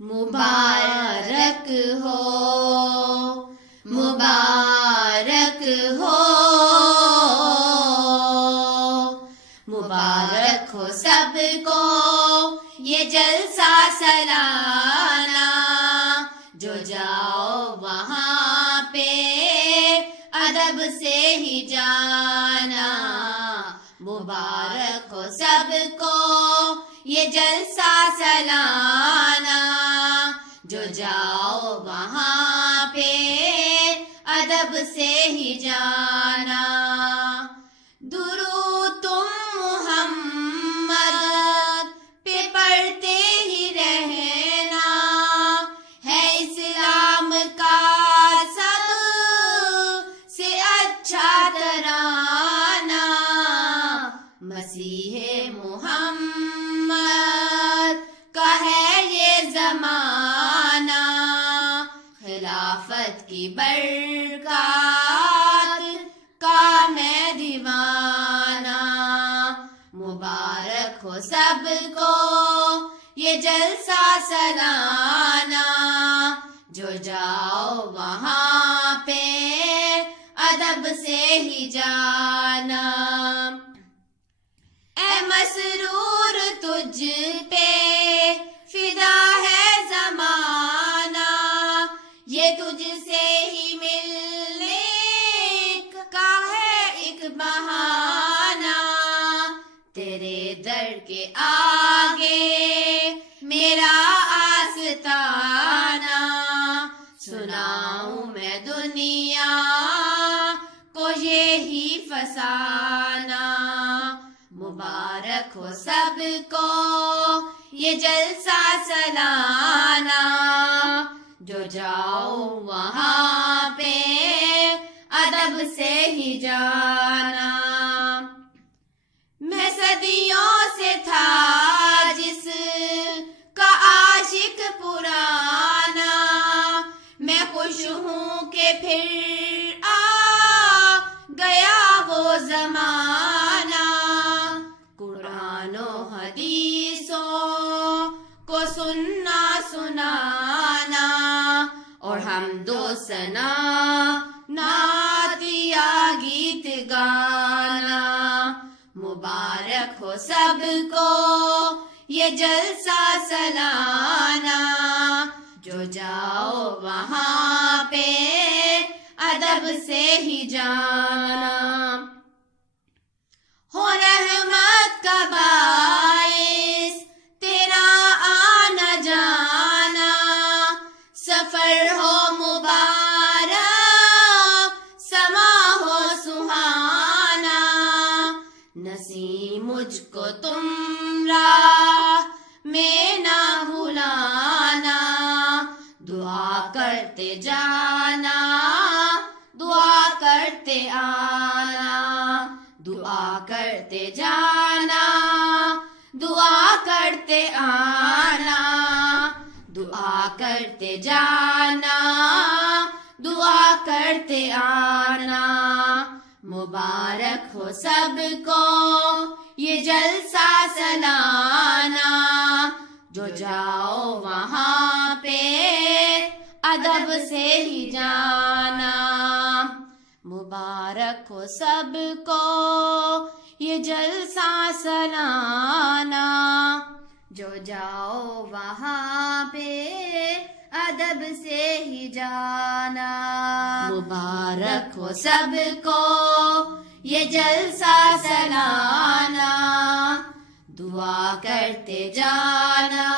مبارک ہو، مبارک ہو، مبارک ہو سب کو یہ جلسہ سالانہ، جو جاؤ وہاں پہ ادب سے ہی جانا۔ مبارک ہو سب کو یہ جلسہ سالانہ، جو جاؤ وہاں پہ ادب سے ہی جانا۔ درود تم محمد پہ پڑھتے ہی رہنا، ہے اسلام کا سب سے اچھا ترانہ۔ مسیح محمد کا ہے یہ زمانہ، خلافت کی برکات کا میں دیوانہ۔ مبارک ہو سب کو یہ جلسہ سالانہ، جو جاؤ وہاں پہ ادب سے ہی جانا۔ اے مسرور تجھ پہ فدا ہے زمانہ، یہ تجھ سے ہی ملنے کا ہے ایک بہانہ۔ تیرے در کے آگے میرا آستانہ، سناؤں میں دنیا کو یہی فسانہ۔ مبارک ہو سب کو یہ جلسہ سالانہ، جو جاؤ وہاں پہ ادب سے ہی جانا۔ میں صدیوں سے تھا جس کا عاشق پرانا، میں خوش ہوں کہ پھر آ گیا وہ زمانہ۔ قرآن و حدیثوں کو سننا سنانا، اور حمد و ثنا نعت یا گیت گانا۔ مبارک ہو سب کو یہ جلسہ سالانہ، جو جاؤ وہاں پہ ادب سے ہی جانا۔ ہو رحمت کا باعث تیرا آنا جانا، سفر ہو مبارک سما ہو سہانا۔ نصیب مجھ کو تم راہ میں نہ بھلانا، دعا کرتے جانا، دعا کرتے آنا، دعا کرتے جانا، دعا کرتے آنا، دعا کرتے جانا، دعا کرتے آنا۔ مبارک ہو سب کو یہ جلسہ سالانہ، جو جاؤ وہاں پہ ادب سے ہی جانا۔ مبارک ہو سب کو یہ جلسہ سالانہ، جو جاؤ وہاں پہ ادب سے ہی جانا۔ مبارک ہو سب کو یہ جلسہ سالانہ، دعا کرتے جانا،